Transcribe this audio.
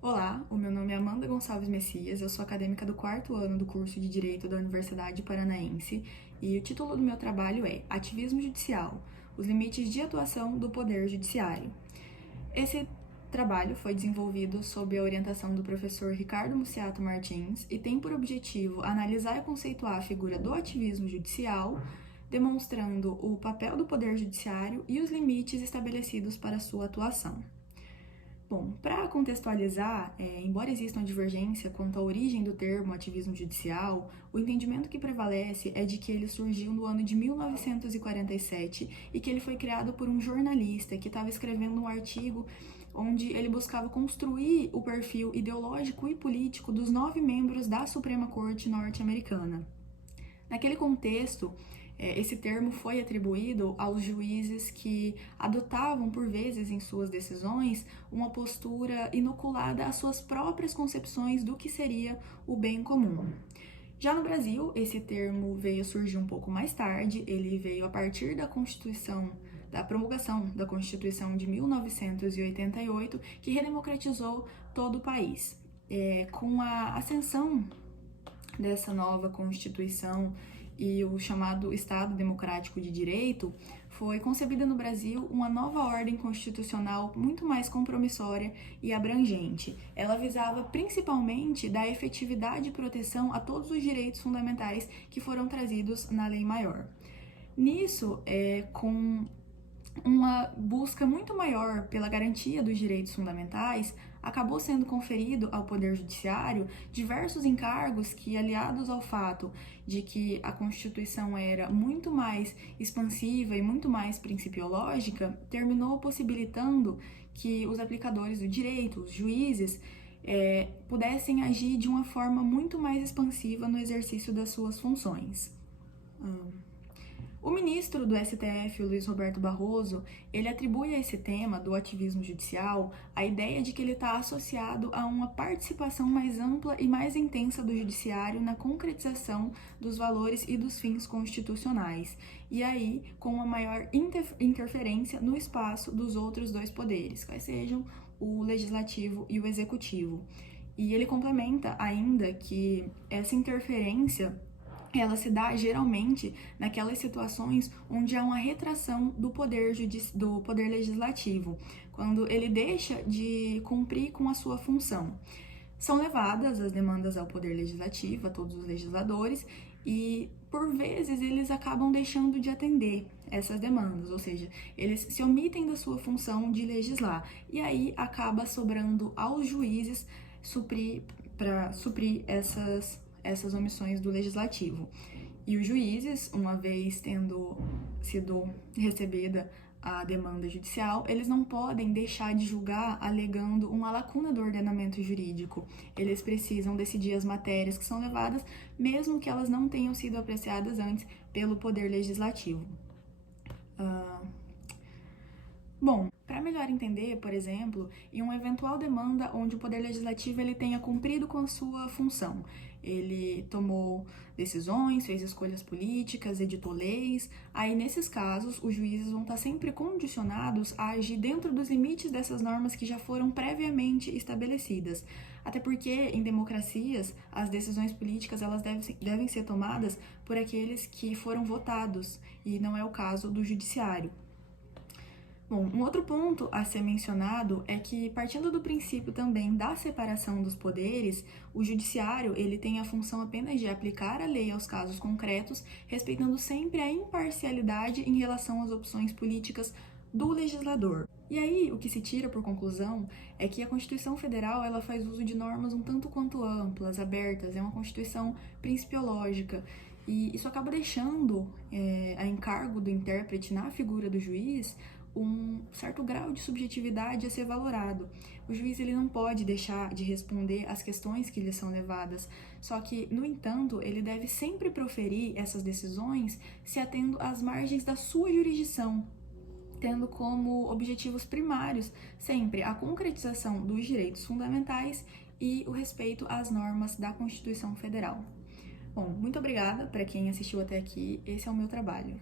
Olá, o meu nome é Amanda Gonçalves Messias, eu sou acadêmica do 4º ano do curso de Direito da Universidade Paranaense e o título do meu trabalho é Ativismo Judicial, os limites de atuação do Poder Judiciário. Esse trabalho foi desenvolvido sob a orientação do professor Ricardo Muciato Martins e tem por objetivo analisar e conceituar a figura do ativismo judicial, demonstrando o papel do Poder Judiciário e os limites estabelecidos para sua atuação. Bom, para contextualizar, embora exista uma divergência quanto à origem do termo ativismo judicial, o entendimento que prevalece é de que ele surgiu no ano de 1947 e que ele foi criado por um jornalista que estava escrevendo um artigo onde ele buscava construir o perfil ideológico e político dos 9 membros da Suprema Corte norte-americana. Naquele contexto, esse termo foi atribuído aos juízes que adotavam, por vezes, em suas decisões, uma postura inoculada às suas próprias concepções do que seria o bem comum. Já no Brasil, esse termo veio surgir um pouco mais tarde, ele veio a partir da promulgação da Constituição de 1988, que redemocratizou todo o país. Com a ascensão dessa nova Constituição e o chamado Estado Democrático de Direito, foi concebida no Brasil uma nova ordem constitucional muito mais compromissória e abrangente. Ela visava principalmente dar efetividade e proteção a todos os direitos fundamentais que foram trazidos na Lei Maior. Nisso, com uma busca muito maior pela garantia dos direitos fundamentais, acabou sendo conferido ao Poder Judiciário diversos encargos que, aliados ao fato de que a Constituição era muito mais expansiva e muito mais principiológica, terminou possibilitando que os aplicadores do direito, os juízes, pudessem agir de uma forma muito mais expansiva no exercício das suas funções. O ministro do STF, o Luiz Roberto Barroso, ele atribui a esse tema do ativismo judicial a ideia de que ele está associado a uma participação mais ampla e mais intensa do judiciário na concretização dos valores e dos fins constitucionais, e aí com uma maior interferência no espaço dos outros dois poderes, quais sejam o legislativo e o executivo. E ele complementa ainda que essa interferência ela se dá geralmente naquelas situações onde há uma retração do poder legislativo, quando ele deixa de cumprir com a sua função. São levadas as demandas ao poder legislativo, a todos os legisladores, e por vezes eles acabam deixando de atender essas demandas, ou seja, eles se omitem da sua função de legislar, e aí acaba sobrando aos juízes para suprir essas omissões do legislativo. E os juízes, uma vez tendo sido recebida a demanda judicial, eles não podem deixar de julgar alegando uma lacuna do ordenamento jurídico. Eles precisam decidir as matérias que são levadas, mesmo que elas não tenham sido apreciadas antes pelo Poder Legislativo. Bom, para melhor entender, por exemplo, em uma eventual demanda onde o Poder Legislativo ele tenha cumprido com a sua função, ele tomou decisões, fez escolhas políticas, editou leis, aí nesses casos os juízes vão estar sempre condicionados a agir dentro dos limites dessas normas que já foram previamente estabelecidas. Até porque em democracias as decisões políticas elas devem ser tomadas por aqueles que foram votados, e não é o caso do judiciário. Bom, um outro ponto a ser mencionado é que, partindo do princípio também da separação dos poderes, o judiciário ele tem a função apenas de aplicar a lei aos casos concretos, respeitando sempre a imparcialidade em relação às opções políticas do legislador. E aí, o que se tira por conclusão é que a Constituição Federal ela faz uso de normas um tanto quanto amplas, abertas, é uma Constituição principiológica, e isso acaba deixando a encargo do intérprete na figura do juiz um certo grau de subjetividade a ser valorado. O juiz ele não pode deixar de responder às questões que lhe são levadas, só que, no entanto, ele deve sempre proferir essas decisões se atendo às margens da sua jurisdição, tendo como objetivos primários sempre a concretização dos direitos fundamentais e o respeito às normas da Constituição Federal. Bom, muito obrigada para quem assistiu até aqui, esse é o meu trabalho.